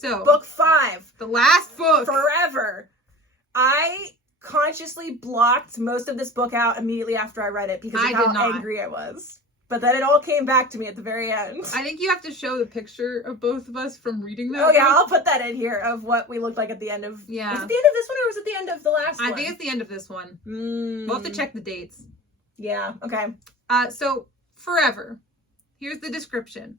So, Book 5. the last book. Forever. I consciously blocked most of this book out immediately after I read it because of how angry I was. But then it all came back to me at the very end. I think you have to show the picture of both of us from reading that. Oh, yeah, I'll put that in here of what we looked like at the end of... Yeah. Was it the end of this one or was it the end of the last one? I think it's the end of this one. We'll have to check the dates. Yeah, okay. So, Forever. Here's the description.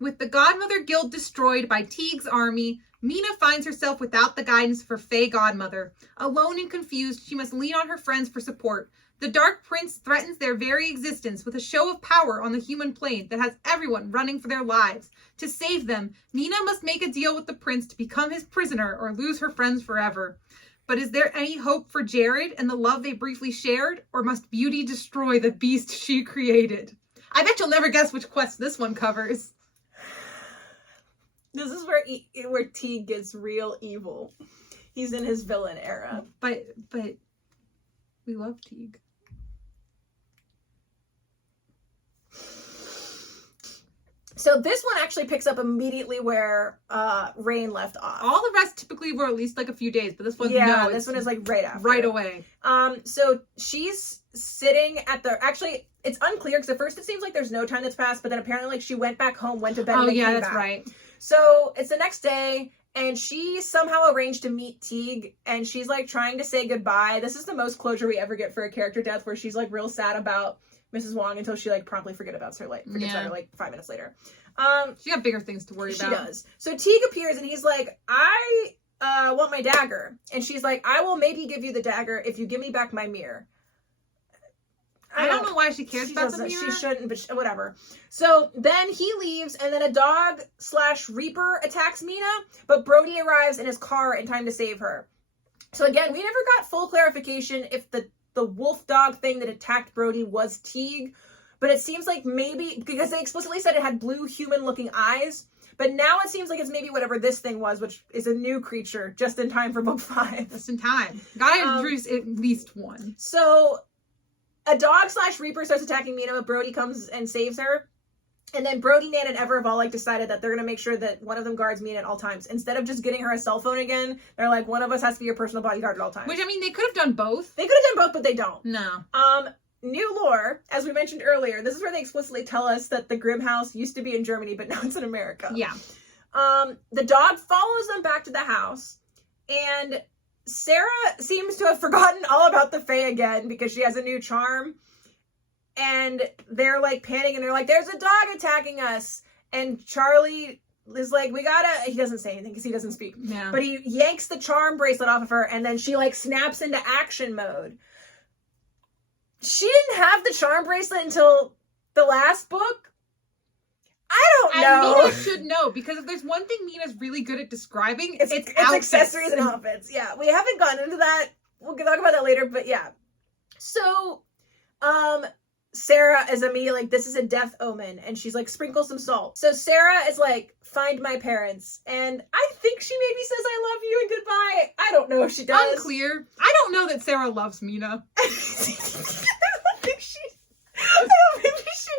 With the Godmother Guild destroyed by Teague's army, Mina finds herself without the guidance of her Fey godmother. Alone and confused, she must lean on her friends for support. The Dark Prince threatens their very existence with a show of power on the human plane that has everyone running for their lives. To save them, Mina must make a deal with the prince to become his prisoner or lose her friends forever. But is there any hope for Jared and the love they briefly shared, or must beauty destroy the beast she created? I bet you'll never guess which quest this one covers. This is where Teague gets real evil. He's in his villain era. But we love Teague. So this one actually picks up immediately where Rain left off. All the rest typically were at least like a few days, but this one, this one is like right after. Right away. So she's sitting at the, actually, it's unclear because at first it seems like there's no time that's passed, but then apparently like she went back home, went to bed, and then came back. Right. So it's the next day, and she somehow arranged to meet Teague, and she's like trying to say goodbye. This is the most closure we ever get for a character death, where she's like real sad about Mrs. Wong until she like promptly forgets about her like 5 minutes later. She got bigger things to worry about. She does. So Teague appears and he's like, I want my dagger. And she's like, I will maybe give you the dagger if you give me back my mirror. I don't know why she cares about the mirror. She shouldn't, but whatever. So then he leaves, and then a dog/Reaper attacks Mina, but Brody arrives in his car in time to save her. So again, we never got full clarification if the wolf dog thing that attacked Brody was Teague, but it seems like maybe, because they explicitly said it had blue human-looking eyes, but now it seems like it's maybe whatever this thing was, which is a new creature, just in time for book 5. Just in time. Gotta introduce at least one. So a dog/Reaper starts attacking Mina, but Brody comes and saves her. And then Brody, Nan, and Ever have all like decided that they're going to make sure that one of them guards Mina at all times. Instead of just getting her a cell phone again, they're like, one of us has to be your personal bodyguard at all times. Which, I mean, they could have done both. They could have done both, but they don't. No. New lore, as we mentioned earlier, this is where they explicitly tell us that the Grimm house used to be in Germany, but now it's in America. Yeah. The dog follows them back to the house, and Sarah seems to have forgotten all about the Fae again because she has a new charm. And they're like panicking, and they're like, there's a dog attacking us. And Charlie is like, he doesn't say anything because he doesn't speak. Yeah. But he yanks the charm bracelet off of her, and then she like snaps into action mode. She didn't have the charm bracelet until the last book. I don't know. And Mina should know, because if there's one thing Mina's really good at describing, it's accessories and outfits. Yeah, we haven't gotten into that. We'll talk about that later, but yeah. So, Sarah is immediately like, this is a death omen, and she's like, sprinkle some salt. So Sarah is like, find my parents, and I think she maybe says I love you and goodbye. I don't know if she does. Unclear. I don't know that Sarah loves Mina. I don't think she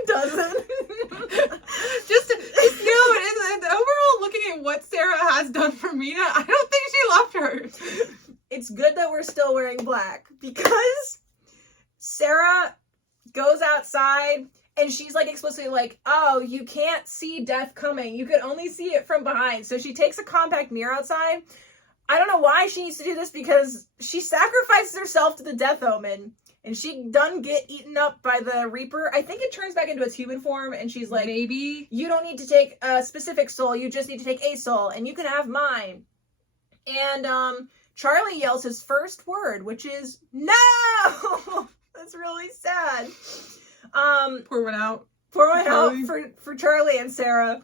doesn't. just overall, looking at what Sarah has done for Mina, I don't think she loved her. It's good that we're still wearing black, because Sarah goes outside and she's like explicitly like, oh, you can't see death coming. You can only see it from behind. So she takes a compact mirror outside. I don't know why she needs to do this, because she sacrifices herself to the death omen, and she done get eaten up by the Reaper. I think it turns back into its human form, and she's like, maybe you don't need to take a specific soul. You just need to take a soul, and you can have mine. And Charlie yells his first word, which is no. That's really sad. Pour one out for Charlie and Sarah.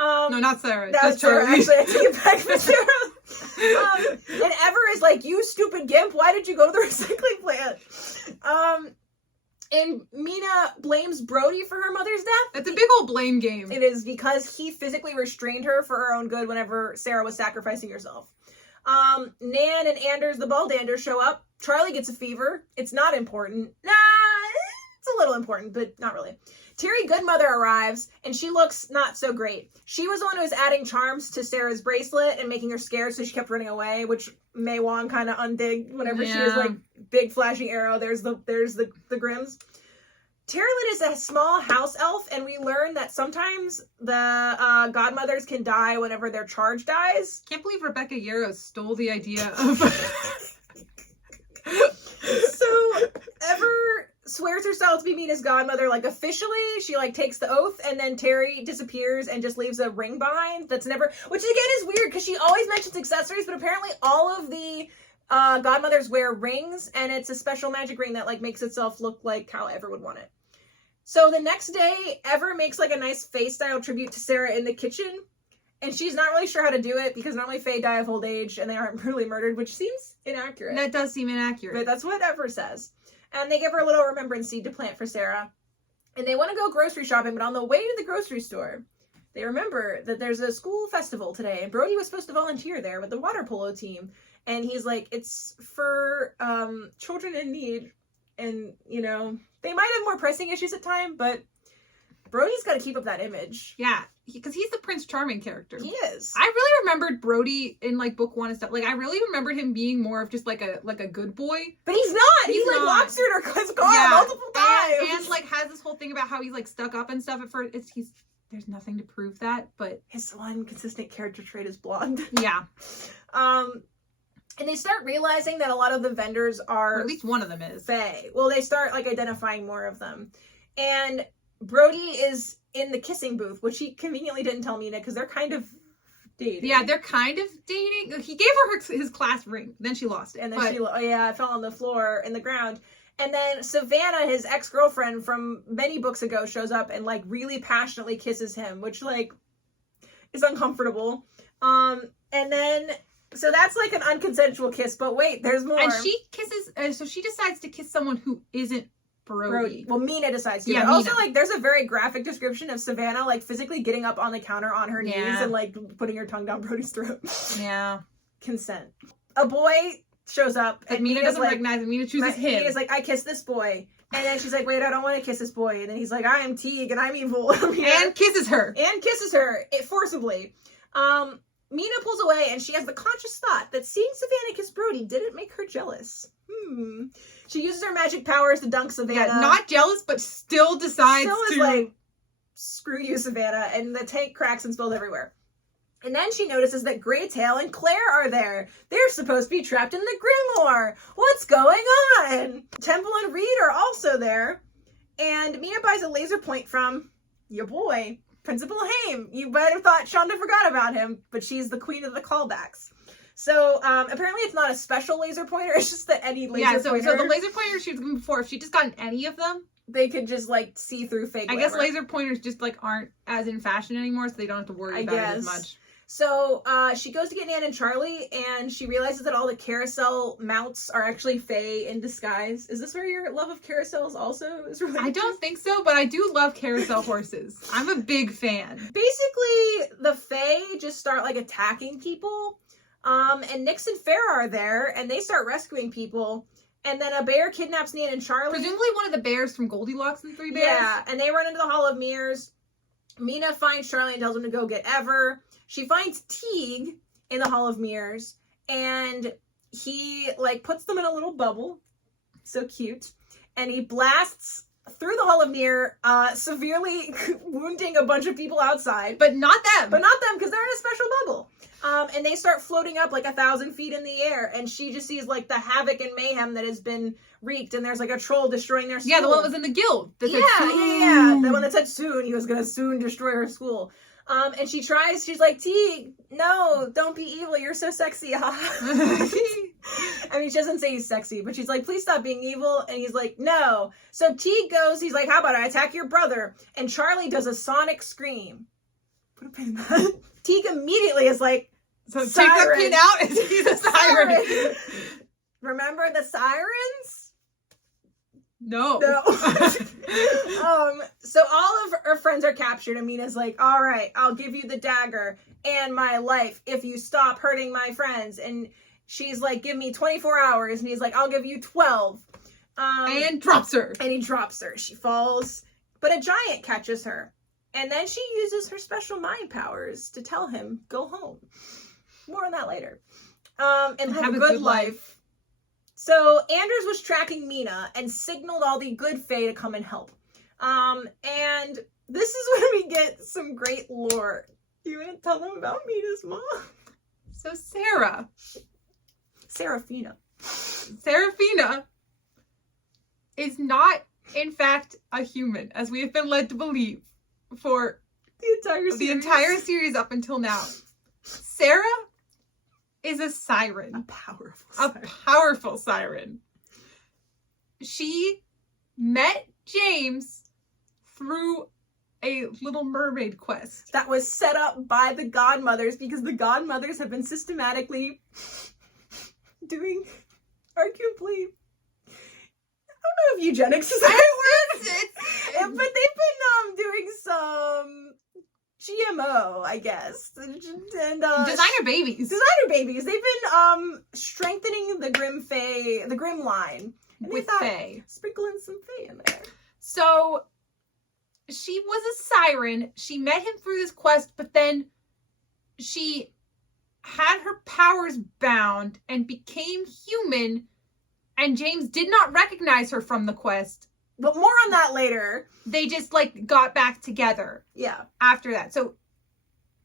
No, not Sarah. That's Charlie. Actually, I take it back for Sarah. And Ever is like, you stupid gimp, why did you go to the recycling plant? And Mina blames Brody for her mother's death. It's a big old blame game. It is, because he physically restrained her for her own good whenever Sarah was sacrificing herself. Nan and Anders, the Baldanders, show up. Charlie gets a fever. It's not important. It's a little important, but not really. Terry Goodmother arrives, and she looks not so great. She was the one who was adding charms to Sarah's bracelet and making her scared, so she kept running away, which Mei Wong kind of undid whenever she was like, big flashing arrow, there's the Grims. Terralyn is a small house elf, and we learn that sometimes the godmothers can die whenever their charge dies. Can't believe Rebecca Yarros stole the idea of... So, Ever swears herself to be Mina's godmother, like, officially. She, like, takes the oath, and then Terry disappears and just leaves a ring behind that's never... Which, again, is weird, because she always mentions accessories, but apparently all of the godmothers wear rings, and it's a special magic ring that, like, makes itself look like how Ever would want it. So the next day, Ever makes, like, a nice Fae-style tribute to Sarah in the kitchen, and she's not really sure how to do it, because normally Fae die of old age, and they aren't brutally murdered, which seems inaccurate. That does seem inaccurate. But that's what Ever says. And they give her a little remembrance seed to plant for Sarah. And they want to go grocery shopping, but on the way to the grocery store, they remember that there's a school festival today, and Brody was supposed to volunteer there with the water polo team. And he's like, it's for children in need. And, you know, they might have more pressing issues at time, but Brody's got to keep up that image. Yeah, because he's the Prince Charming character. He is. I really remembered Brody in, like, book 1 and stuff. Like, I really remembered him being more of just, like a good boy. But he's not! He's like, locks her in her car multiple times! And, like, has this whole thing about how he's, like, stuck up and stuff at first. There's nothing to prove that, but... His one consistent character trait is blonde. Yeah. And they start realizing that a lot of the vendors are... Or at least one of them is. Fae. Well, they start, like, identifying more of them. And Brody is in the kissing booth, which he conveniently didn't tell Mina, because they're kind of dating. Yeah, they're kind of dating. He gave her his class ring. Then she lost it. And then it fell on the floor in the ground. And then Savannah, his ex-girlfriend from many books ago, shows up and, like, really passionately kisses him, which, like, is uncomfortable. And then... So that's like an unconsensual kiss, but wait, there's more. And she kisses, so she decides to kiss someone who isn't Brody. Well, Mina decides to. Yeah, Mina. Also, like, there's a very graphic description of Savannah, like, physically getting up on the counter on her knees and, like, putting her tongue down Brody's throat. Yeah. Consent. A boy shows up. And Mina doesn't recognize him. Mina chooses him. Mina's like, I kissed this boy. And then she's like, wait, I don't want to kiss this boy. And then he's like, I am Teague and I'm evil. And kisses her. Forcibly. Mina pulls away, and she has the conscious thought that seeing Savannah kiss Brody didn't make her jealous. She uses her magic powers to dunk Savannah. Yeah, not jealous, but still decides is like, screw you, Savannah, and the tank cracks and spills everywhere. And then she notices that Greytail and Claire are there. They're supposed to be trapped in the Grimoire. What's going on? Temple and Reed are also there. And Mina buys a laser point from your boy, Principal Haim. You might have thought Chanda forgot about him, but she's the queen of the callbacks. So, apparently it's not a special laser pointer, it's just that any laser pointer... So the laser pointer she was given before, if she just gotten any of them... They could just, like, see through fake glamour. I guess laser pointers just, like, aren't as in fashion anymore, so they don't have to worry about it as much. So, she goes to get Nan and Charlie, and she realizes that all the carousel mounts are actually Fae in disguise. Is this where your love of carousels also is related? I don't think so, but I do love carousel horses. I'm a big fan. Basically, the Fae just start, like, attacking people. And Nyx and Farah are there, and they start rescuing people. And then a bear kidnaps Nan and Charlie. Presumably one of the bears from Goldilocks and Three Bears. Yeah, and they run into the Hall of Mirrors. Mina finds Charlie and tells him to go get Ever. She finds Teague in the Hall of Mirrors, and he, like, puts them in a little bubble. So cute. And he blasts through the Hall of Mirror, severely wounding a bunch of people outside. But not them, because they're in a special bubble. And they start floating up, like, 1,000 feet in the air, and she just sees, like, the havoc and mayhem that has been wreaked, and there's, like, a troll destroying their school. Yeah, the one that was in the guild. Yeah. The one that said soon. He was gonna soon destroy her school. And she's like, Teague, no, don't be evil. You're so sexy. I mean, she doesn't say he's sexy, but she's like, please stop being evil. And he's like, no. So Teague goes, he's like, how about I attack your brother? And Charlie does a sonic scream. Put a pin in that. Teague immediately is like, so take the pin out and he's a siren. Remember the sirens? No. So all of her friends are captured, and Mina's like, all right, I'll give you the dagger and my life if you stop hurting my friends. And she's like, give me 24 hours. And he's like, I'll give you 12. And drops her. And he drops her. She falls, but a giant catches her. And then she uses her special mind powers to tell him, go home. More on that later. And have a good life. So Anders was tracking Mina and signaled all the good Fae to come and help. And this is when we get some great lore. Do you want to tell them about Mina's mom? So Serafina is not, in fact, a human, as we have been led to believe for the entire series up until now. Sarah is a siren. A powerful siren. She met James through a Little Mermaid quest. That was set up by the Godmothers, because the Godmothers have been systematically doing arguably, I don't know if eugenics is the right word, but they've been doing some GMO, I guess, and designer babies. They've been strengthening the Grimm line, and with Fae, sprinkling some Fae in there. So she was a siren. She met him through this quest, but then she had her powers bound and became human, and James did not recognize her from the quest. But more on that later. They just, got back together. Yeah. After that. So,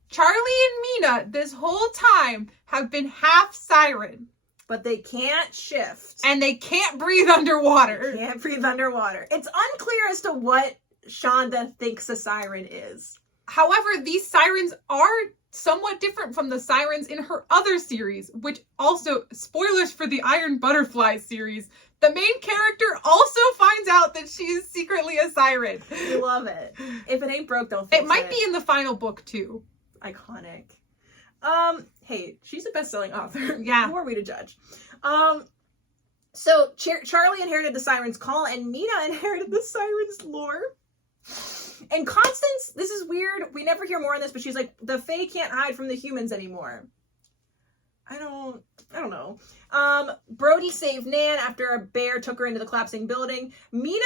Charlie and Mina, this whole time, have been half siren. But they can't shift. And they can't breathe underwater. It's unclear as to what Chanda thinks a siren is. However, these sirens are somewhat different from the sirens in her other series, which also, spoilers for the Iron Butterfly series, the main character also finds out that she is secretly a siren. I love it. If it ain't broke, don't fix it. It might be in the final book, too. Iconic. Hey, she's a best-selling author. Yeah. Who are we to judge? So Charlie inherited the siren's call, and Mina inherited the siren's lore. And Constance, this is weird. We never hear more on this, but she's like, the Fae can't hide from the humans anymore. I don't know. Brody saved Nan after a bear took her into the collapsing building. Mina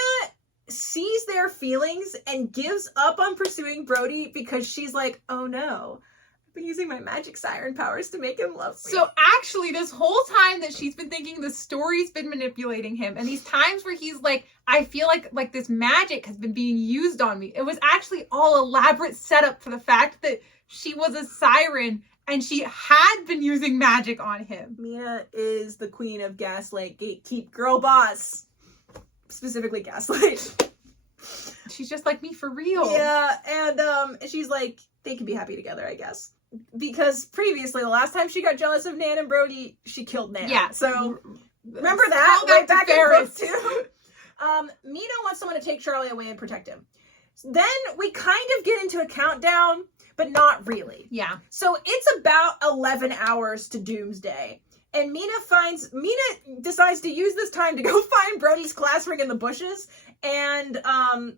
sees their feelings and gives up on pursuing Brody because she's like, oh no, I've been using my magic siren powers to make him love me. So actually, this whole time that she's been thinking, the story's been manipulating him, and these times where he's like, I feel like this magic has been being used on me, it was actually all elaborate setup for the fact that she was a siren and she had been using magic on him. Mina is the queen of gaslight, gatekeep, girl boss. Specifically gaslight. She's just like me for real. Yeah, and she's like, they can be happy together, I guess. Because previously, the last time she got jealous of Nan and Brody, she killed Nan. Yeah. So, remember that? Right back to Ferris. In book 2. Mina wants someone to take Charlie away and protect him. Then we kind of get into a countdown, but not really. Yeah. So it's about 11 hours to Doomsday. And Mina decides to use this time to go find Brody's class ring in the bushes. And then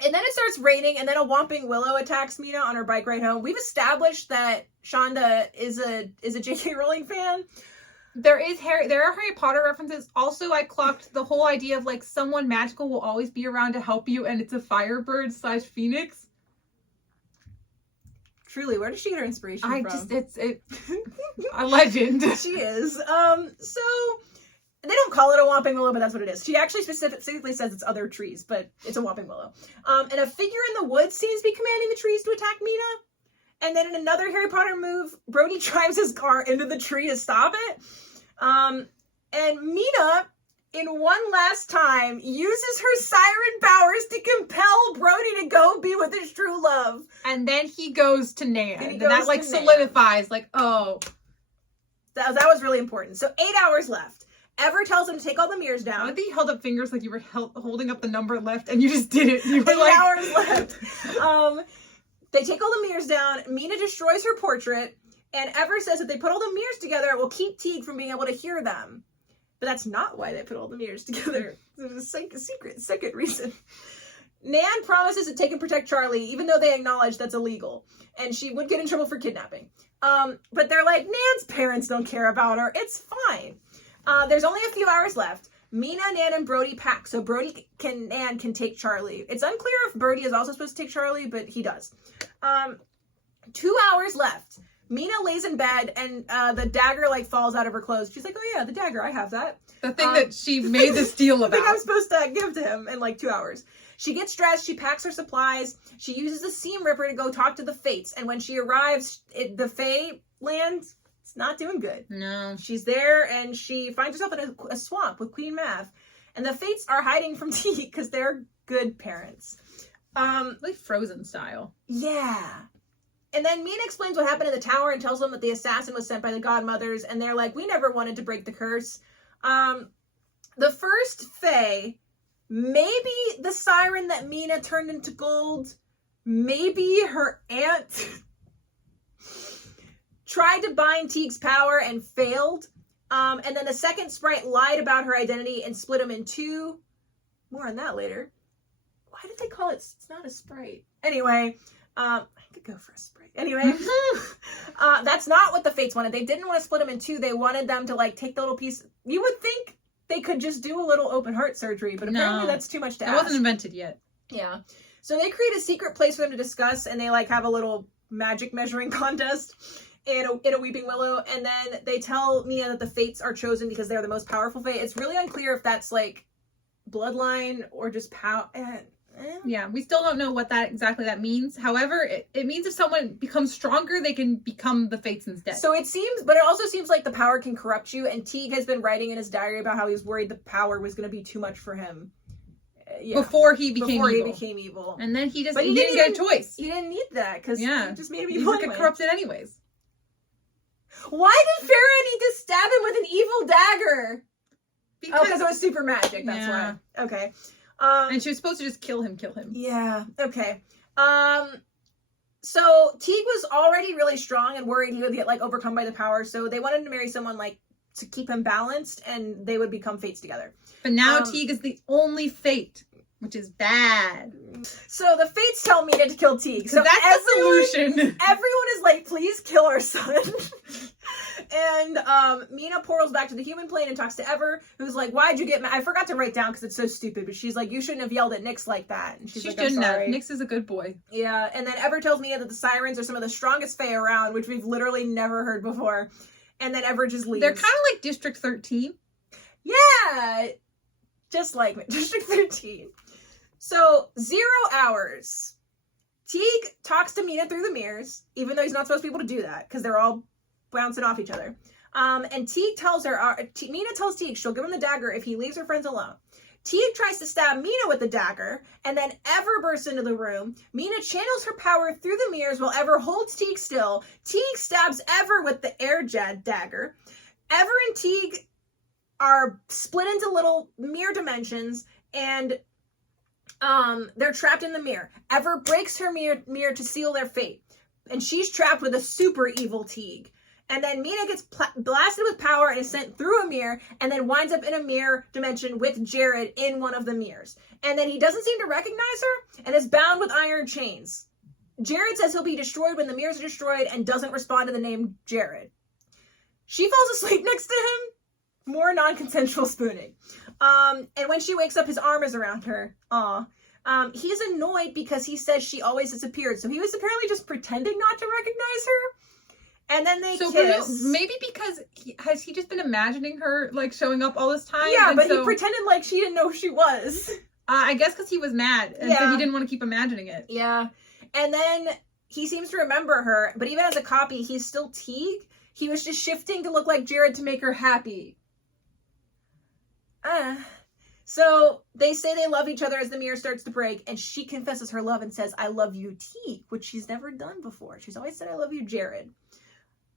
it starts raining, and then a Whomping Willow attacks Mina on her bike ride home. We've established that Chanda is a J.K. Rowling fan. There are Harry Potter references. Also, I clocked the whole idea of someone magical will always be around to help you, and it's a Firebird / Phoenix. Truly, where does she get her inspiration from? It's a legend. She is. So they don't call it a Whomping Willow, but that's what it is. She actually specifically says it's other trees, but it's a Whomping Willow. And a figure in the woods seems to be commanding the trees to attack Mina. And then in another Harry Potter move, Brody drives his car into the tree to stop it. And Mina, in one last time, uses her siren powers to compel Brody to go be with his true love. And then he goes to Nan. And that solidifies, oh. That was really important. So 8 hours left. Ever tells him to take all the mirrors down. I think you held up fingers like you were holding up the number left, and you just did it. You were 8 hours left. They take all the mirrors down. Mina destroys her portrait. And Ever says if they put all the mirrors together, it will keep Teague from being able to hear them. But that's not why they put all the mirrors together. There's a second reason. Nan promises to take and protect Charlie, even though they acknowledge that's illegal. And she would get in trouble for kidnapping. But they're like, Nan's parents don't care about her. It's fine. There's only a few hours left. Mina, Nan, and Brody pack. So Nan can take Charlie. It's unclear if Brody is also supposed to take Charlie, but he does. 2 hours left. Mina lays in bed, and the dagger like falls out of her clothes. She's like, "Oh yeah, the dagger, I have that." The thing that she made this deal about. The thing I'm supposed to give to him in like 2 hours. She gets dressed. She packs her supplies. She uses the seam ripper to go talk to the Fates. And when she arrives, the Fae land, it's not doing good. No. She's there, and she finds herself in a swamp with Queen Math. And the Fates are hiding from Teague because they're good parents. Like Frozen style. Yeah. And then Mina explains what happened in the tower and tells them that the assassin was sent by the godmothers. And they're like, we never wanted to break the curse. The first Fae, maybe the siren that Mina turned into gold, maybe her aunt, tried to bind Teague's power and failed. And then the second sprite lied about her identity and split him in two. More on that later. Why did they call it? It's not a sprite. Anyway, I could go for a sprite. Anyway, that's not what the Fates wanted. They didn't want to split them in two. They wanted them to like take the little piece. You would think they could just do a little open heart surgery, but apparently that's too much to ask. It wasn't invented yet. Yeah. So they create a secret place for them to discuss, and they like have a little magic measuring contest in a weeping willow, and then they tell Mia that the Fates are chosen because they're the most powerful Fae. It's really unclear if that's like bloodline or just power. Yeah, we still don't know what that exactly means. However, it means if someone becomes stronger, they can become the Fates instead. So it seems, but it also seems like the power can corrupt you, and Teague has been writing in his diary about how he was worried the power was going to be too much for him. Before he became evil. And then he didn't get a choice. He didn't need that, because he just made him evil. He would get corrupted anyways. Why did Farrah need to stab him with an evil dagger? Because it was super magic, that's why. Okay. And she was supposed to just kill him. Yeah, okay. So Teague was already really strong and worried he would get like overcome by the power, so they wanted to marry someone like to keep him balanced, and they would become Fates together. But now Teague is the only Fate, which is bad. So the Fates tell Mina to kill Teague. So that's the solution. Everyone is like, please kill our son. And Mina portals back to the human plane and talks to Ever, who's like, why'd you get mad? I forgot to write down because it's so stupid, but she's like, you shouldn't have yelled at Nyx like that. And she's like, I'm sorry. Nyx is a good boy. Yeah, and then Ever tells Mina that the sirens are some of the strongest Fae around, which we've literally never heard before. And then Ever just leaves. They're kind of like District 13. Yeah! Just like District 13. So, 0 hours. Teague talks to Mina through the mirrors, even though he's not supposed to be able to do that, because they're all bouncing off each other. And Teague tells her, Mina tells Teague she'll give him the dagger if he leaves her friends alone. Teague tries to stab Mina with the dagger, and then Ever bursts into the room. Mina channels her power through the mirrors while Ever holds Teague still. Teague stabs Ever with the air jet dagger. Ever and Teague are split into little mirror dimensions, and they're trapped in the mirror. Ever breaks her mirror to seal their fate, and she's trapped with a super evil Teague. And then Mina gets blasted with power and is sent through a mirror, and then winds up in a mirror dimension with Jared in one of the mirrors. And then he doesn't seem to recognize her and is bound with iron chains. Jared says he'll be destroyed when the mirrors are destroyed and doesn't respond to the name Jared. She falls asleep next to him. More non-consensual spooning. And when she wakes up, his arm is around her. He's annoyed because he says she always disappeared. So he was apparently just pretending not to recognize her. And then they kiss. Maybe because has he just been imagining her like showing up all this time? Yeah, but he pretended like she didn't know who she was. I guess because he was mad, and so he didn't want to keep imagining it. Yeah, and then he seems to remember her, but even as a copy, he's still Teague. He was just shifting to look like Jared to make her happy. So they say they love each other as the mirror starts to break, and she confesses her love and says, I love you, Teague, which she's never done before. She's always said, I love you, Jared.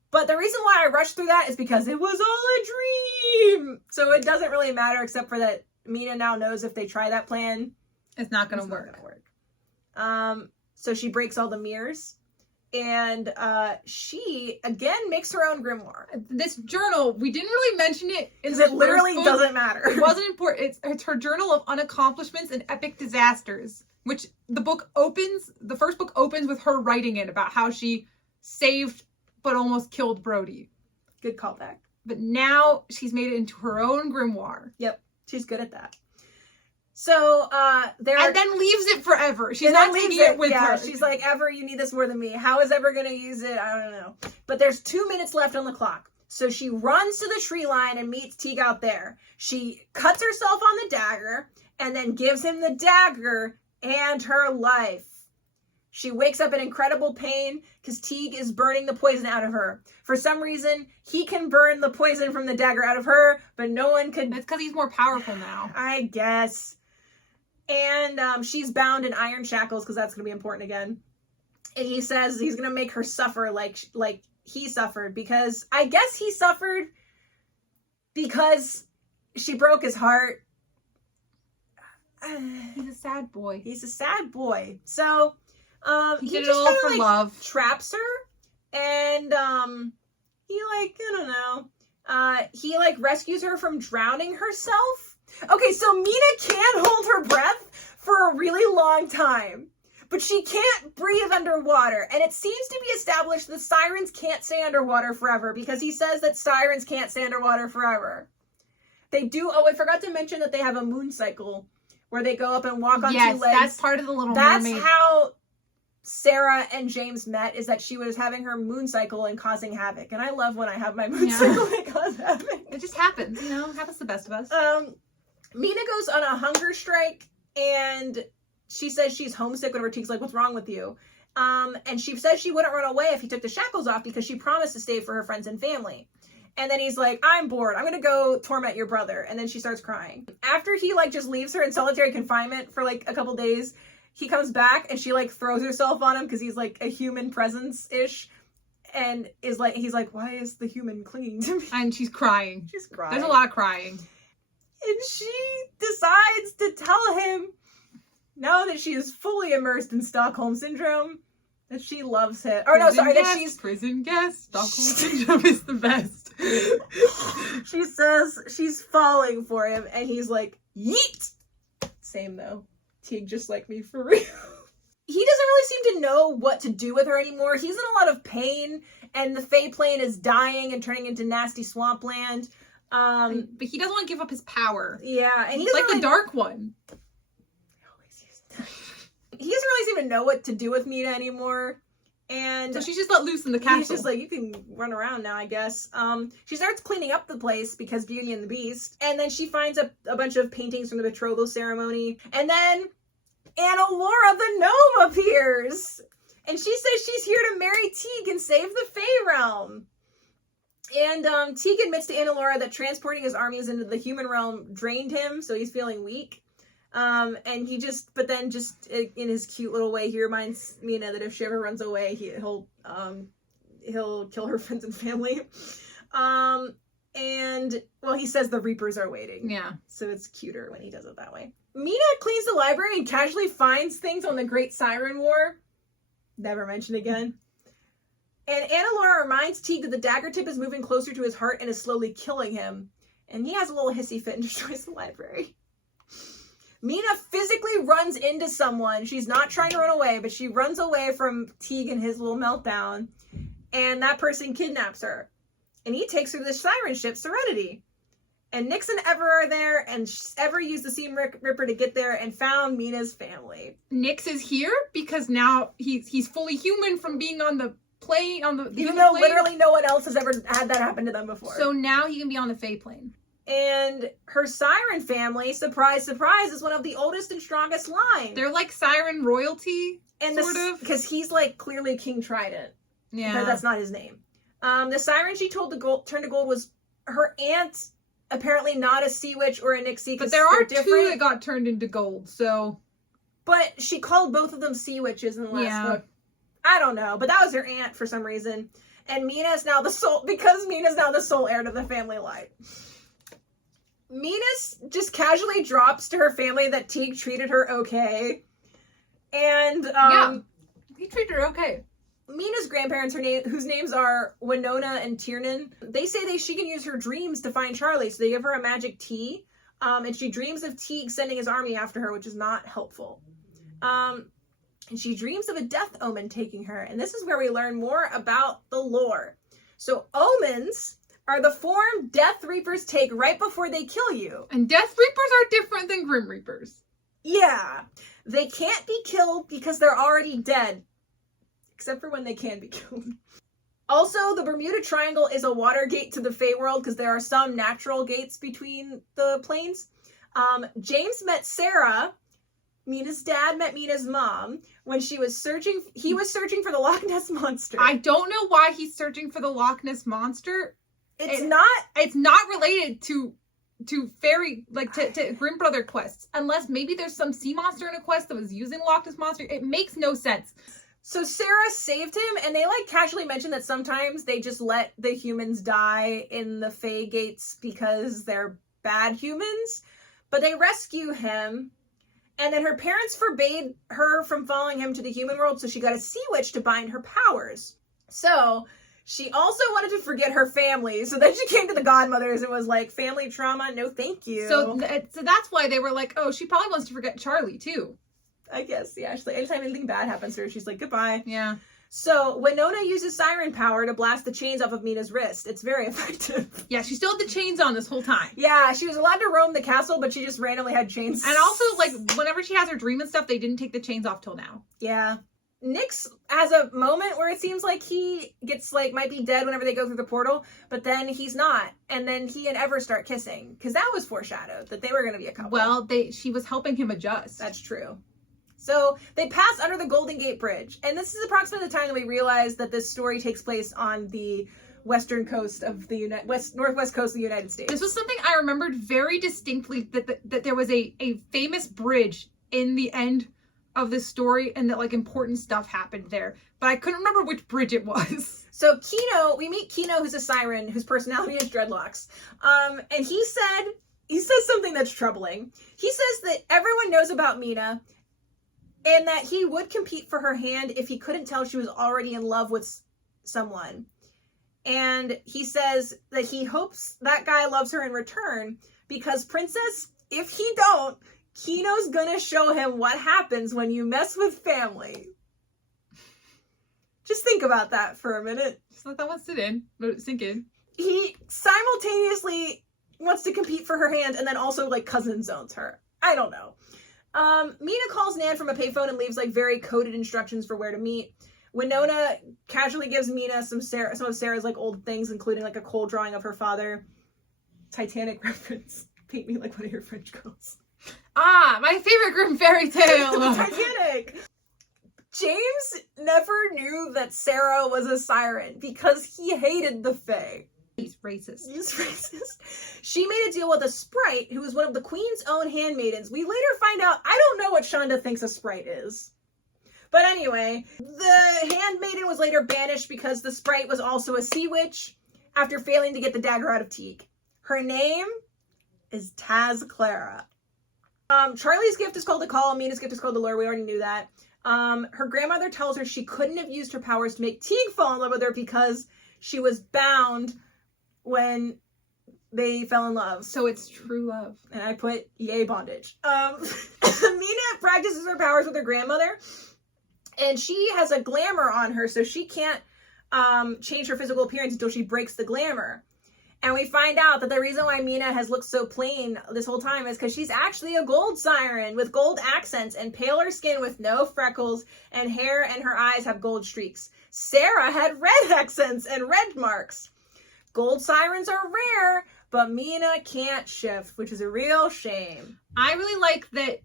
But the reason why I rushed through that is because it was all a dream. So it doesn't really matter, except for that Mina now knows if they try that plan, it's not going to work. So she breaks all the mirrors. And she, again, makes her own grimoire. This journal, we didn't really mention it. Because it literally doesn't matter. It wasn't important. It's her journal of unaccomplishments and epic disasters, which the first book opens with her writing it about how she saved but almost killed Brody. Good callback. But now she's made it into her own grimoire. Yep. She's good at that. So, and then leaves it forever. She's and not then taking leaves it with her. She's like, Ever, you need this more than me. How is Ever gonna use it? I don't know. But there's 2 minutes left on the clock. So she runs to the tree line and meets Teague out there. She cuts herself on the dagger and then gives him the dagger and her life. She wakes up in incredible pain because Teague is burning the poison out of her. For some reason, he can burn the poison from the dagger out of her, but no one could. That's because he's more powerful now. I guess. And she's bound in iron shackles because that's going to be important again. And he says he's going to make her suffer like he suffered, because I guess he suffered because she broke his heart. He's a sad boy. He's a sad boy. So he just did it all kinda, for love. Traps her, and he he rescues her from drowning herself. Okay, so Mina can hold her breath for a really long time, but she can't breathe underwater. And it seems to be established that sirens can't stay underwater forever, because he says that sirens can't stay underwater forever. They do. Oh, I forgot to mention that they have a moon cycle where they go up and walk on 2 legs. Yes, that's part of the Little Mermaid. Mermaid. That's how Sarah and James met, is that she was having her moon cycle and causing havoc. And I love when I have my moon cycle and cause havoc. It just happens, happens to the best of us. Mina goes on a hunger strike, and she says she's homesick whenever Teague's like, what's wrong with you? And she says she wouldn't run away if he took the shackles off, because she promised to stay for her friends and family. And then he's like, I'm bored. I'm going to go torment your brother. And then she starts crying. After he just leaves her in solitary confinement for a couple days, he comes back and she throws herself on him because he's a human presence-ish. And he's like, why is the human clinging to me? And she's crying. She's crying. There's a lot of crying. And she decides to tell him, now that she is fully immersed in Stockholm Syndrome, that she loves him. Or that she's... Prison guest. Stockholm Syndrome is the best. She says she's falling for him, and he's like, yeet! Same though. Teague just like me for real. He doesn't really seem to know what to do with her anymore. He's in a lot of pain, and the Fae plane is dying and turning into nasty swampland. But he doesn't want to give up his power. Yeah, and he's like the Dark One. He doesn't really seem to know what to do with Mina anymore. And so she's just let loose in the castle. He's just like, you can run around now, I guess. She starts cleaning up the place because Beauty and the Beast. And then she finds a bunch of paintings from the betrothal ceremony. And then Anna Laura the gnome appears. And she says she's here to marry Teague and save the Fae realm. And Teague admits to Anna Laura that transporting his armies into the human realm drained him, so he's feeling weak. And but then in his cute little way, he reminds Mina that if she ever runs away, he'll kill her friends and family. He says the Reapers are waiting. Yeah. So it's cuter when he does it that way. Mina cleans the library and casually finds things on the Great Siren War. Never mentioned again. And Anna Laura reminds Teague that the dagger tip is moving closer to his heart and is slowly killing him. And he has a little hissy fit and destroys the library. Mina physically runs into someone. She's not trying to run away, but she runs away from Teague and his little meltdown. And that person kidnaps her. And he takes her to the siren ship, Serenity. And Nyx and Ever are there, and Ever used the Seam Ripper to get there and found Mina's family. Nyx is here because now he's fully human from being on the plane, even though literally no one else has ever had that happen to them before. So now he can be on the Fae plane. And her Siren family, surprise, surprise, is one of the oldest and strongest lines. They're like Siren royalty, sort of. Because he's clearly King Trident. Yeah. But that's not his name. The Siren she told turn to gold was her aunt, apparently not a sea witch or a Nixie. But there are two that got turned into gold, so. But she called both of them sea witches in the last book. I don't know, but that was her aunt for some reason. And Mina's now the sole heir to the family line. Mina just casually drops to her family that Teague treated her okay. And, he treated her okay. Mina's grandparents, whose names are Winona and Tiernan, they say she can use her dreams to find Charlie, so they give her a magic tea. And she dreams of Teague sending his army after her, which is not helpful. And she dreams of a death omen taking her. And this is where we learn more about the lore. So omens are the form Death Reapers take right before they kill you. And Death Reapers are different than Grim Reapers. Yeah. They can't be killed because they're already dead. Except for when they can be killed. Also, the Bermuda Triangle is a water gate to the Fey world because there are some natural gates between the planes. James met Sarah. Mina's dad met Mina's mom when he was searching for the Loch Ness Monster. I don't know why he's searching for the Loch Ness Monster. It's not related to fairy, like to Grimm Brother quests, unless maybe there's some sea monster in a quest that was using Loch Ness Monster. It makes no sense. So Sarah saved him, and they like casually mention that sometimes they just let the humans die in the Fey gates because they're bad humans, but they rescue him. And then her parents forbade her from following him to the human world, so she got a sea witch to bind her powers. So she also wanted to forget her family, so then she came to the godmothers and was like, family trauma, no thank you. So that's why they were like, oh, she probably wants to forget Charlie, too. I guess, yeah. She's like, anytime anything bad happens to her, she's like, goodbye. Yeah. So Winona uses siren power to blast the chains off of Mina's wrist. It's very effective. Yeah, she still had the chains on this whole time. Yeah, she was allowed to roam the castle, but she just randomly had chains. And also, like, whenever she has her dream and stuff, they didn't take the chains off till now. Yeah. Nyx has a moment where it seems like he gets, like, might be dead whenever they go through the portal, but then he's not. And then he and Ever start kissing, because that was foreshadowed, that they were going to be a couple. Well, she was helping him adjust. That's true. So they pass under the Golden Gate Bridge. And this is approximately the time that we realize that this story takes place on the western coast of the northwest coast of the United States. This was something I remembered very distinctly, that there was a famous bridge in the end of this story and that like important stuff happened there. But I couldn't remember which bridge it was. So Kino, we meet Kino, who's a siren, whose personality is dreadlocks. And he says something that's troubling. He says that everyone knows about Mina, and that he would compete for her hand if he couldn't tell she was already in love with someone. And he says that he hopes that guy loves her in return because, Princess, if he don't, Kino's gonna show him what happens when you mess with family. Just think about that for a minute. Just let that one sink in. He simultaneously wants to compete for her hand and then also, like, cousin zones her. I don't know. Mina calls Nan from a payphone and leaves like very coded instructions for where to meet. Winona casually gives Mina some of Sarah's like old things, including like a coal drawing of her father. Titanic reference. Paint me like one of your French girls. Ah, my favorite Grimm fairy tale. Titanic. James never knew that Sarah was a siren because he hated the Fae. He's racist. She made a deal with a sprite who was one of the queen's own handmaidens. We later find out, I don't know what Chanda thinks a sprite is. But anyway, the handmaiden was later banished because the sprite was also a sea witch after failing to get the dagger out of Teague. Her name is Taz Clara. Charlie's gift is called the Call. Mina's gift is called the Lure. We already knew that. Her grandmother tells her she couldn't have used her powers to make Teague fall in love with her because she was bound when they fell in love. So it's true love. And I put yay bondage. Mina practices her powers with her grandmother, and she has a glamour on her, so she can't change her physical appearance until she breaks the glamour. And we find out that the reason why Mina has looked so plain this whole time is because she's actually a gold siren with gold accents and paler skin with no freckles, and hair and her eyes have gold streaks. Sarah had red accents and red marks. Gold sirens are rare, but Mina can't shift, which is a real shame. I really like that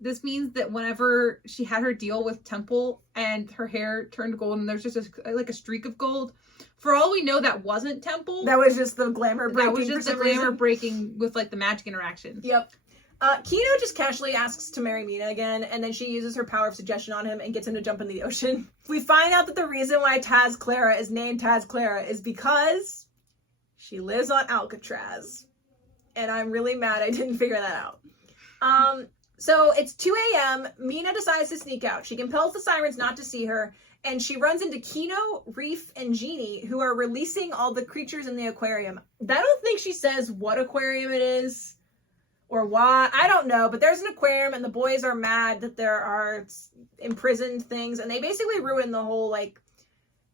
this means that whenever she had her deal with Temple and her hair turned gold and there's just a streak of gold, for all we know, that wasn't Temple. That was just the glamour breaking. That was just the glamour breaking with like the magic interaction. Yep. Kino just casually asks to marry Mina again, and then she uses her power of suggestion on him and gets him to jump in the ocean. We find out that the reason why Taz Clara is named Taz Clara is because she lives on Alcatraz. And I'm really mad I didn't figure that out. So it's 2 a.m. Mina decides to sneak out. She compels the sirens not to see her, and she runs into Kino, Reef, and Jeannie, who are releasing all the creatures in the aquarium. I don't think she says what aquarium it is or why. I don't know, but there's an aquarium, and the boys are mad that there are imprisoned things, and they basically ruin the whole, like,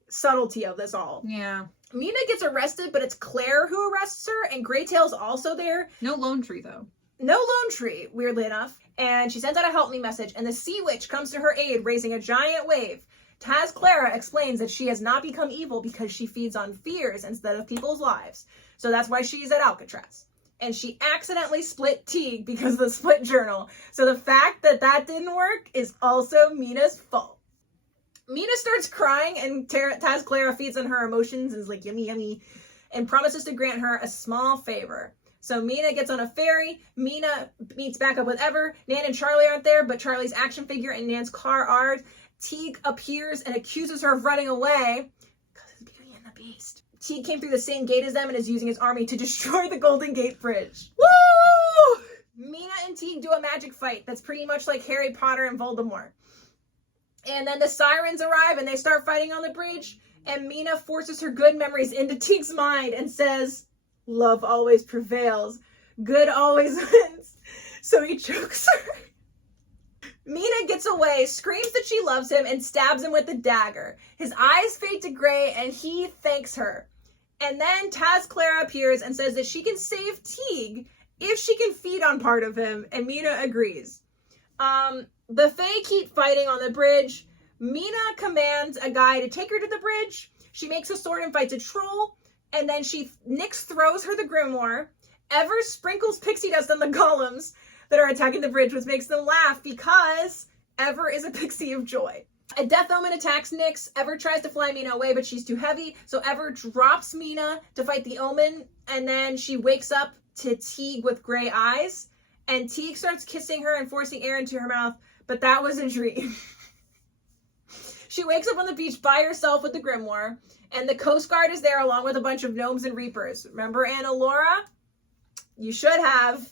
subtlety of this all. Yeah. Mina gets arrested, but it's Claire who arrests her, and Greytail's also there. No Lone Tree, though. No Lone Tree, weirdly enough. And she sends out a help me message, and the Sea Witch comes to her aid, raising a giant wave. Taz Clara explains that she has not become evil because she feeds on fears instead of people's lives. So that's why she's at Alcatraz. And she accidentally split Teague because of the split journal. So the fact that that didn't work is also Mina's fault. Mina starts crying, and Taz Clara feeds on her emotions and is like, yummy, yummy, and promises to grant her a small favor. So Mina gets on a ferry. Mina meets back up with Ever. Nan and Charlie aren't there, but Charlie's action figure and Nan's car are. Teague appears and accuses her of running away because it's Beauty and the Beast. Teague came through the same gate as them and is using his army to destroy the Golden Gate Bridge. Woo! Mina and Teague do a magic fight that's pretty much like Harry Potter and Voldemort. And then the sirens arrive and they start fighting on the bridge. And Mina forces her good memories into Teague's mind and says, love always prevails. Good always wins. So he chokes her. Mina gets away, screams that she loves him, and stabs him with a dagger. His eyes fade to gray, and he thanks her. And then Taz Clara appears and says that she can save Teague if she can feed on part of him, and Mina agrees. The Fae keep fighting on the bridge. Mina commands a guy to take her to the bridge. She makes a sword and fights a troll, and then Nyx throws her the grimoire. Ever sprinkles pixie dust on the golems that are attacking the bridge, which makes them laugh because Ever is a pixie of joy. A Death Omen attacks Nyx. Ever tries to fly Mina away, but she's too heavy. So Ever drops Mina to fight the Omen, and then she wakes up to Teague with gray eyes. And Teague starts kissing her and forcing air into her mouth, but that was a dream. She wakes up on the beach by herself with the grimoire, and the Coast Guard is there along with a bunch of gnomes and reapers. Remember Anna Laura? You should have.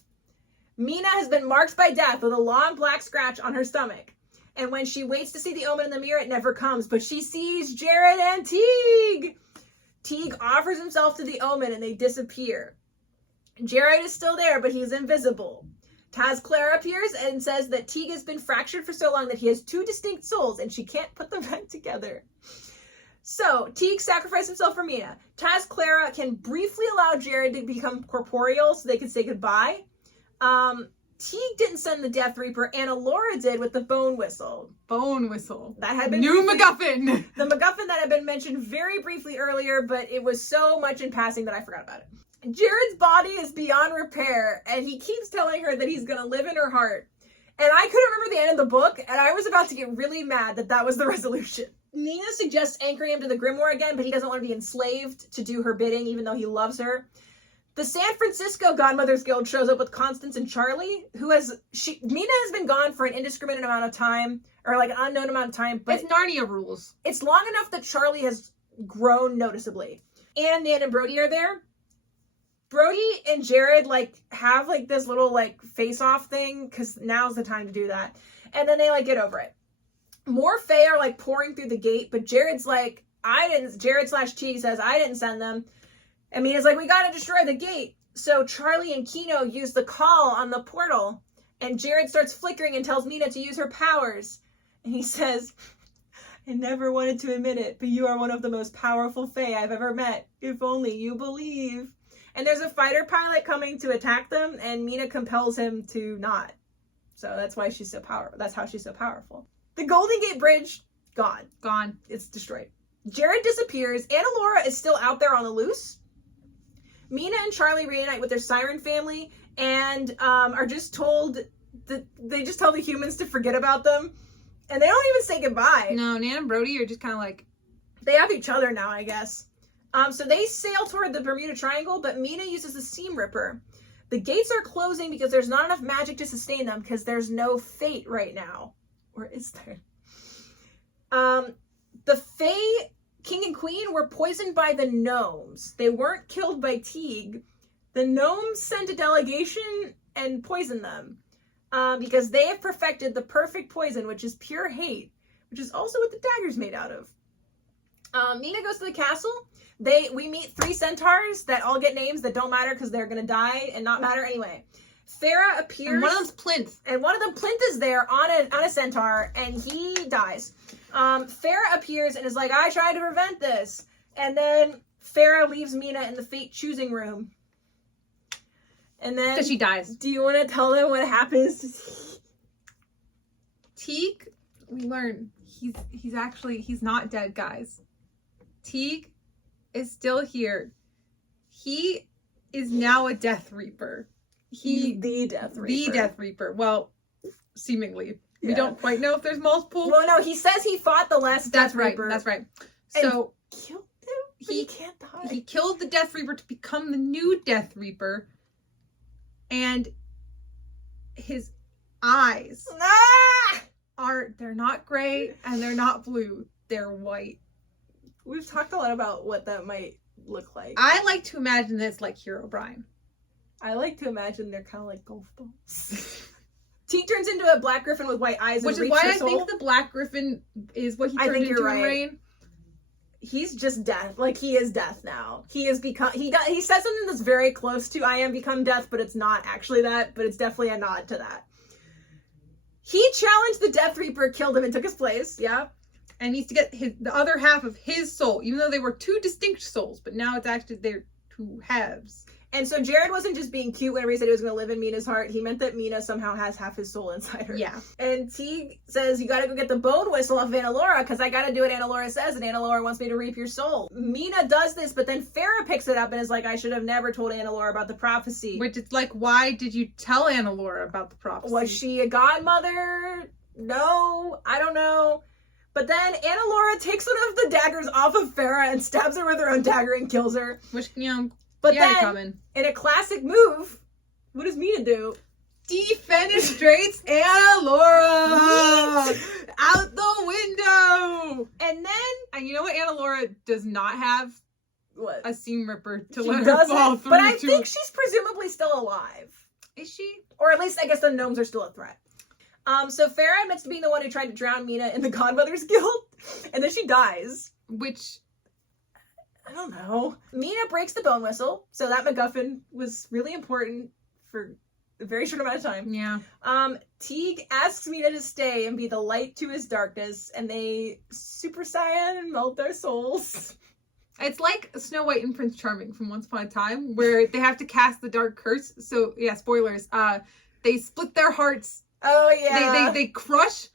Mina has been marked by death with a long black scratch on her stomach. And when she waits to see the Omen in the mirror, it never comes. But she sees Jared and Teague. Teague offers himself to the Omen and they disappear. Jared is still there, but he's invisible. Taz Clara appears and says that Teague has been fractured for so long that he has two distinct souls and she can't put them back together. So, Teague sacrificed himself for Mina. Taz Clara can briefly allow Jared to become corporeal so they can say goodbye. Teague didn't send the Death Reaper. Anna Laura did with the bone whistle. Bone whistle. That had been New MacGuffin. The MacGuffin that had been mentioned very briefly earlier, but it was so much in passing that I forgot about it. Jared's body is beyond repair, and he keeps telling her that he's going to live in her heart. And I couldn't remember the end of the book, and I was about to get really mad that that was the resolution. Nina suggests anchoring him to the grimoire again, but he doesn't want to be enslaved to do her bidding, even though he loves her. The San Francisco Godmothers Guild shows up with Constance and Charlie, Mina has been gone for an indiscriminate amount of time, or like an unknown amount of time, but it's Narnia rules. It's long enough that Charlie has grown noticeably. And Nan and Brody are there. Brody and Jared have this little face-off thing, because now's the time to do that. And then they get over it. More Fae are pouring through the gate, but Jared/Teague says, I didn't send them. And Mina's we gotta destroy the gate. So Charlie and Kino use the call on the portal, and Jared starts flickering and tells Mina to use her powers. And he says, I never wanted to admit it, but you are one of the most powerful Fae I've ever met. If only you believe. And there's a fighter pilot coming to attack them, and Mina compels him to not. So that's why she's so powerful. That's how she's so powerful. The Golden Gate Bridge, gone. Gone. It's destroyed. Jared disappears. Anna Laura is still out there on the loose. Mina and Charlie reunite with their siren family and are just told that they just tell the humans to forget about them. And they don't even say goodbye. No, Nan and Brody are just kind of they have each other now, I guess. So they sail toward the Bermuda Triangle, but Mina uses the Seam Ripper. The gates are closing because there's not enough magic to sustain them because there's no fate right now. Or is there? The Fae King and Queen were poisoned by the gnomes. They weren't killed by Teague. The gnomes sent a delegation and poisoned them because they have perfected the perfect poison, which is pure hate, which is also what the dagger's made out of. Mina goes to the castle. We meet 3 centaurs that all get names that don't matter because they're going to die and not matter anyway. Farah appears. And one of them's Plinth. And one of them, Plinth, is there on a centaur, and he dies. Farah appears and is I tried to prevent this. And then Farrah leaves Mina in the fate choosing room. And then So she dies. Do you want to tell them what happens to Teague, we learn he's not dead, guys. Teague is still here. He is now a Death Reaper. He's the Death Reaper. The Death Reaper. Well, seemingly. We don't quite know if there's multiple. Well, no, he says he fought the last Death Reaper. That's right. And So killed him? But he can't die. He killed the Death Reaper to become the new Death Reaper. And his eyes they're not gray and they're not blue. They're white. We've talked a lot about what that might look like. I like to imagine this like Herobrine. I like to imagine they're kind of like golf balls. Teague turns into a black griffin with white eyes, which is why I think the black griffin is what he turned into in Rain. He's just death. Like, he is death now. He has become. He says something that's very close to "I am become death," but it's not actually that. But it's definitely a nod to that. He challenged the Death Reaper, killed him, and took his place. Yeah. And needs to get the other half of his soul, even though they were two distinct souls, but now it's actually they're two halves. And so Jared wasn't just being cute whenever he said he was going to live in Mina's heart. He meant that Mina somehow has half his soul inside her. Yeah. And Teague says, you got to go get the bone whistle off of Anna Laura because I got to do what Anna Laura says, and Anna Laura wants me to reap your soul. Mina does this, but then Farrah picks it up and is like, I should have never told Anna Laura about the prophecy. Which it's like, why did you tell Anna Laura about the prophecy? Was she a godmother? No, I don't know. But then Anna Laura takes one of the daggers off of Farrah and stabs her with her own dagger and kills her. Which, you know, but then, in a classic move, what does Mina do? Defenestrates Anna Laura out the window. And you know what Anna Laura does not have? What? A seam ripper to She let her fall through. But I think she's presumably still alive. Is she? Or at least I guess the gnomes are still a threat. So Farrah admits to being the one who tried to drown Mina in the Godmother's Guild, and then she dies. Which, I don't know. Mina breaks the bone whistle, so that MacGuffin was really important for a very short amount of time. Yeah. Teague asks Mina to stay and be the light to his darkness, and they Super Saiyan and melt their souls. It's like Snow White and Prince Charming from Once Upon a Time, where they have to cast the dark curse. So, yeah, spoilers. They split their hearts. Oh, yeah. They crush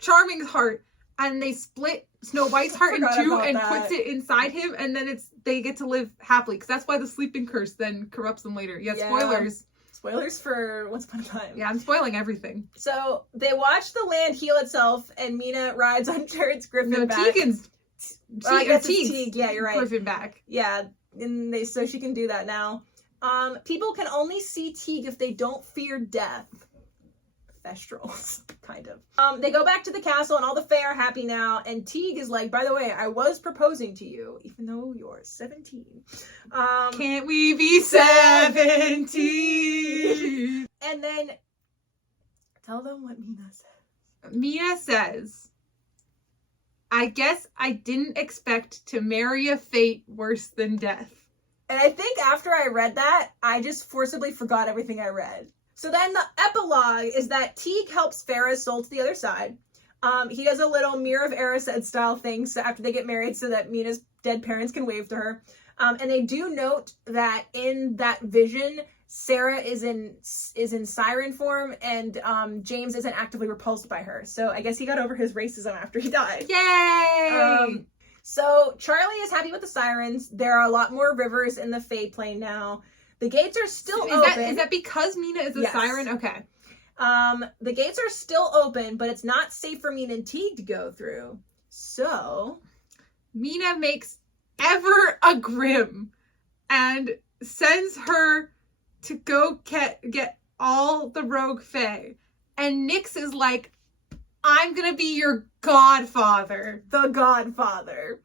Charming's heart, and they split Snow White's heart in two and puts it inside him, and then they get to live happily, because that's why the sleeping curse then corrupts them later. Yeah, spoilers. Spoilers for Once Upon a Time. Yeah, I'm spoiling everything. So, they watch the land heal itself, and Mina rides on Jared's griffin back. Teague. Yeah, you're right. Griffin back. Yeah, and so she can do that now. People can only see Teague if they don't fear death. Thestrals, kind of. They go back to the castle and all the Fae are happy now, and Teague is like, by the way, I was proposing to you, even though you're 17. Can't we be 17? And then, tell them what Mina says. Mina says, I guess I didn't expect to marry a fate worse than death. And I think after I read that, I just forcibly forgot everything I read. So then the epilogue is that Teague helps Farrah's soul to the other side. He does a little Mirror of Erised style thing so after they get married so that Mina's dead parents can wave to her. And they do note that in that vision, Sarah is in siren form and James isn't actively repulsed by her. So I guess he got over his racism after he died. Yay! So Charlie is happy with the sirens. There are a lot more rivers in the Fae plane now. The gates are still open. Is that because Mina is a siren? Okay. The gates are still open, but it's not safe for Mina and Teague to go through. So Mina makes Ever a Grim and sends her to go get all the rogue Fae. And Nyx is like, I'm gonna be your godfather. The godfather.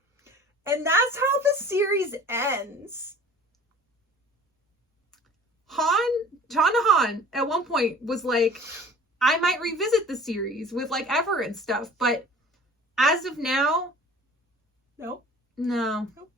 And that's how the series ends. Chanda Hahn at one point was like, I might revisit the series with like Ever and stuff, but as of now, nope. No. Nope.